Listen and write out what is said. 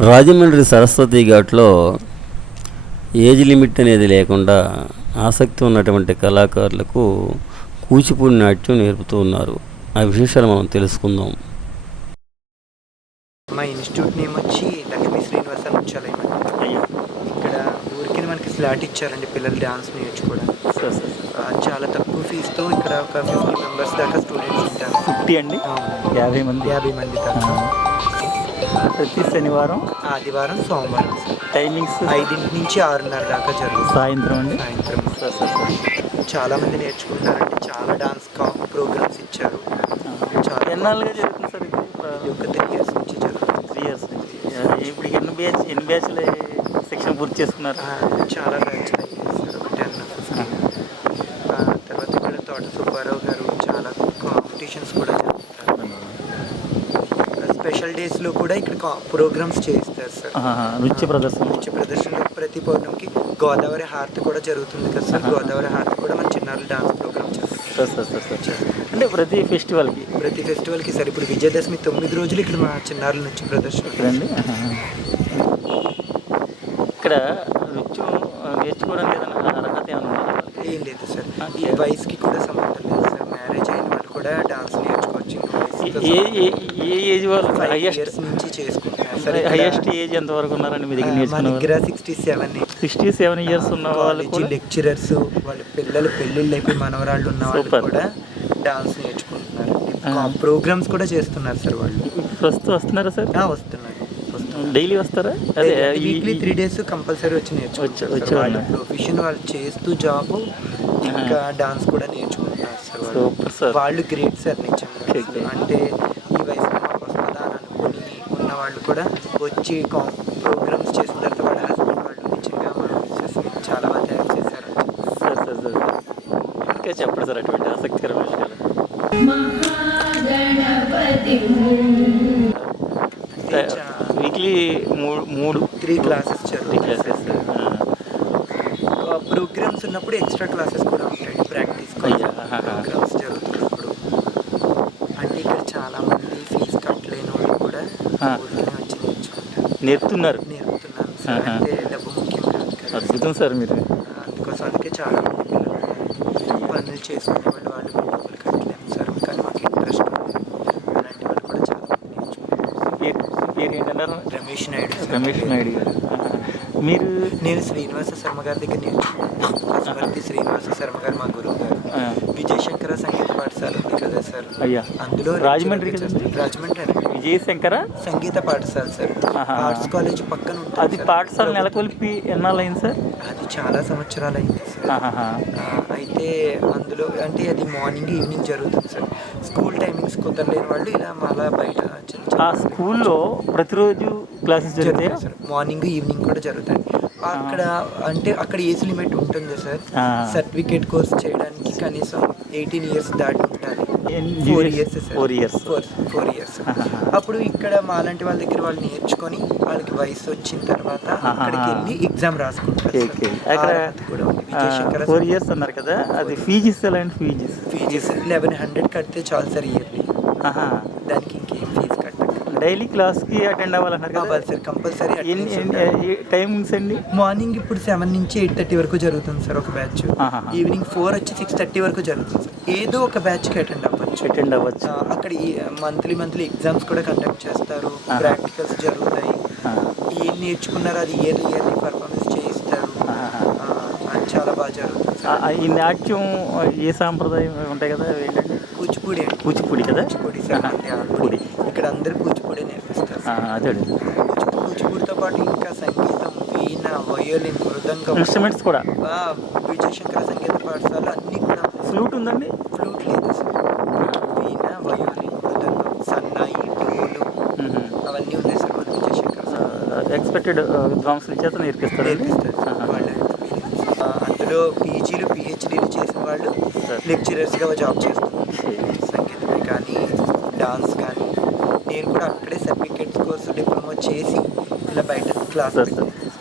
రాజమండ్రి సరస్వతి ఘాట్లో age limit అనేది లేకుండా ఆసక్తి ఉన్నటువంటి కళాకారులకు కూచిపూడి నాట్యం నేర్పుతూ ఉన్నారు. ఆ విశేషాలు మనం తెలుసుకుందాం. మా ఇన్స్టిట్యూట్ నేమ్ వచ్చి లక్ష్మీ శ్రీనివాస నృత్యాలయం ఇక్కడ ఊరికి మనకి స్లాట్ ఇచ్చారండి పిల్లలు డ్యాన్స్ నేర్చుకోవడానికి. చాలా తక్కువ ఫీజుతో ఇక్కడ ఒక ఫిఫ్టీ మెంబర్స్ దాకా స్టూడెంట్స్ ఉంటారు. ఫిఫ్టీ అండి. యాభై మంది. యాభై మంది దాకా ప్రతి శనివారం ఆదివారం సోమవారం. టైమింగ్స్? ఐదింటి నుంచి ఆరున్నర దాకా జరుగుతుంది. సాయంత్రం అండి? సాయంత్రం. చాలా మంది నేర్చుకుంటారండి చాలా డాన్స్ ప్రోగ్రామ్స్ ఇచ్చారు. చాలా ఎన్నాళ్ళుగా జరుగుతుంది సార్ ఇది? ఒక త్రీ ఇయర్స్ నుంచి జరుగుతుంది. త్రీ ఇయర్స్ నుంచి. ఇప్పుడు ఎన్ని బ్యాచ్ ఎన్ని బ్యాచ్లు శిక్షణ పూర్తి చేసుకున్నారు? చాలా సార్. ఒక టెన్ తర్వాత ఇక్కడ తోట సుబ్బారావు గారు చాలా కాంపిటీషన్స్ కూడా కూడా ఇక్కడ ప్రోగ్రామ్స్ చేస్తారు సార్. నృత్య ప్రదర్శన నృత్య ప్రదర్శనలు ప్రతి పౌర్ణమికి గోదావరి హారతి కూడా జరుగుతుంది కదా సార్. గోదావరి హారతి కూడా మన చిన్నారులు డాన్స్ ప్రోగ్రామ్ చేస్తారు. సార్ సార్ అంటే ప్రతి ఫెస్టివల్కి? ప్రతి ఫెస్టివల్కి సార్. ఇప్పుడు విజయదశమి తొమ్మిది రోజులు ఇక్కడ మా చిన్నారుల నృత్య ప్రదర్శన. ఇక్కడ నృత్యం నేర్చుకోవడానికి ఏదైనా అర్హత ఏమైనా? ఏం లేదు సార్. ఈ వయసుకి కూడా సంబంధం లేదు సార్. మ్యారేజ్ అయిన వాళ్ళు కూడా డాన్స్ నేర్చుకోవచ్చు. ఏ ఏ ఏజ్ ఫైవ్ హైయెస్ట్ నుంచి చేసుకుంటున్నారు సార్ హైయెస్ట్ ఏజ్ ఎంత వరకు ఉన్నారండి మీ దగ్గర మా దగ్గర sixty seven sixty seven years ఉన్న వాళ్ళు లెక్చరర్స్ వాళ్ళ పిల్లలు పెళ్ళిళ్ళు అయిపోయి మనవరాళ్ళు ఉన్న వాళ్ళు. కూడా డాన్స్ నేర్చుకుంటున్నారు. ప్రోగ్రామ్స్ కూడా చేస్తున్నారు సార్ వాళ్ళు. ప్రస్తుతం వస్తున్నారా సార్? వస్తున్నారు. డైలీ వస్తారా? అదే వీక్లీ త్రీ డేస్ కంపల్సరీ వచ్చి వచ్చి- నేర్చుకుంటారు వచ్చి సార్. వాళ్ళ. ప్రొఫెషన్ వాళ్ళు చేస్తూ జాబ్ ఇంకా డాన్స్ కూడా నేర్చుకుంటున్నారు సార్ సూపర్ సార్ వాళ్ళు గ్రేట్ సార్ నిజంగా. అంటే ఈ వయసులో మాకు వస్తుందా అని అనుకుని ఉన్న వాళ్ళు కూడా వచ్చి ప్రోగ్రామ్స్ చేసిన తర్వాత వాళ్ళ హస్బెండ్ వాళ్ళు నిజంగా మిస్సెస్ చాలా బాగా తయారు చేశారు. సార్ సార్ సార్ ఇంకా చెప్పండి సార్ అటువంటి ఆసక్తికరమైన విషయాలు? వీక్లీ మూడు? మూడు three classes three classes programs ఉన్నప్పుడు ఎక్స్ట్రా క్లాసెస్ కూడా ఉంటాయి ప్రాక్టీస్ అయ్యా, ఆహా. ప్రోగ్రామ్స్ జరుగుతున్నప్పుడు అంటే ఇక్కడ చాలా మంది ఫీజు కట్టలేని వాళ్ళు కూడా. ఊరికే వచ్చి నేర్చుకుంటారు. నేర్పుతున్నారు. నేర్పుతున్నాను సార్ ఆహా. అంటే డబ్బు ముఖ్యం కాదు కదా. అద్భుతం సార్ మీరు అందుకోసం అందుకే చాలా మంది పిల్లలు పనులు చేసుకునే వాళ్ళు వాళ్ళు కూడా డబ్బులు కట్టలేము సార్. కానీ మాకు ఇంట్రెస్ట్ ఉంది. అలాంటి వాళ్ళు కూడా చాలా మంది నేర్చుకుంటారు. పేరు పేరు ఏంటన్నారు రమేష్ నాయుడు సార్. రమేష్ నాయుడు గారు. ఆహా. మీరు నేను శ్రీనివాస శర్మ గారి దగ్గర నేర్చుకున్నాను. శ్రీనివాస శర్మ గారు మా గురువు గారు ఆ, విజయశంకర సంగీత పాఠశాల ఉంది కదా సార్ అయ్యా. అందులో రాజమండ్రి. రాజమండ్రి అండి. విజయశంకర? సంగీత పాఠశాల సార్. ఆర్ట్స్ కాలేజ్ పక్కన ఉంటుంది అది. పాఠశాల నెలకొల్పి ఎన్నాళ్ళైంది సార్? అది చాలా సంవత్సరాలు అయింది సార్ అయితే అందులో అంటే అది మార్నింగ్ ఈవినింగ్ జరుగుతుంది సార్. స్కూల్ టైమింగ్స్ కుదరలేని వాళ్ళు ఇలా మళ్ళా బయట ఆ స్కూల్లో ప్రతిరోజు క్లాసెస్ జరుగుతాయా? సార్. మార్నింగ్ ఈవినింగ్ కూడా జరుగుతాయి. అక్కడ అంటే అక్కడ ఏజ్ లిమిట్ ఉంటుంది సార్. సర్టిఫికేట్ కోర్స్ చేయడానికి కనీసం ఎయిటీన్ ఇయర్స్ దాటి ఉండాలి four? Years Four years. Four four years. అప్పుడు ఇక్కడ మాలాంటి వాళ్ళ దగ్గర వాళ్ళు నేర్చుకొని వాళ్ళకి వయసు వచ్చిన తర్వాత. అక్కడికి వెళ్ళి ఎగ్జామ్ రాసుకుంటారు అక్కడ ఫోర్ ఇయర్స్ అన్నారు కదా అది ఫీజెస్ ఎలాంటి ఫీజెస్ ఫీజెస్ లెవెన్ హండ్రెడ్ కడితే చాలు సార్ ఇయర్లీ. దానికి ఫీజు డైలీ క్లాస్కి అటెండ్ అవ్వాలన్నారు కంపల్సరీ ఎన్ని టైమింగ్స్ అండి? మార్నింగ్ ఇప్పుడు సెవెన్ నుంచి ఎయిట్ థర్టీ వరకు జరుగుతుంది సార్ ఒక బ్యాచ్. ఈవినింగ్ ఫోర్ వచ్చి సిక్స్ థర్టీ వరకు జరుగుతుంది ఏదో ఒక బ్యాచ్కి అటెండ్ అవ్వచ్చు. అటెండ్ అవ్వచ్చు. అక్కడ మంత్లీ మంత్లీ ఎగ్జామ్స్ కూడా కండక్ట్ చేస్తారు. ప్రాక్టికల్స్ జరుగుతాయి. ఏం నేర్చుకున్నారో అది ఇయర్లీ ఇయర్లీ పర్ఫార్మెన్స్ చేయిస్తారు. అది చాలా బాగా జరుగుతుంది ఈ నాట్యం ఏ సాంప్రదాయం ఉంటాయి కదా ఏంటండి? కూచిపూడి కూచిపూడి కదా? కూచిపూడి. ఇక్కడ అందరు కూచిపూడి నేర్పిస్తారు. అదే కూచి- కూచిపూడితో పాటు ఇంకా సంగీతం వీణ వయోలిన్ మృదంగం ఇన్స్ట్రుమెంట్స్ కూడా? విజయశంకర సంగీత పాఠశాల అన్నీ కూడా. ఫ్లూట్ ఉందండి? ఫ్లూట్ లేదు వీణ వయోలిన్ మృదంగం సన్నాయి డోలు అవన్నీ ఉన్నాయి సార్ మన విజయశంకర ఎక్స్పెక్టెడ్ విద్వాంసుల చేత నేర్పిస్తారు అందులో పీజీలు పిహెచ్డీలు చేసిన వాళ్ళు. లెక్చరర్స్గా జాబ్ చేస్తున్నారు. కానీ డాన్స్ కానీ నేను కూడా అక్కడే సర్టిఫికేట్స్ కోర్సు డిప్లొమా చేసి ఇలా బయట క్లాస్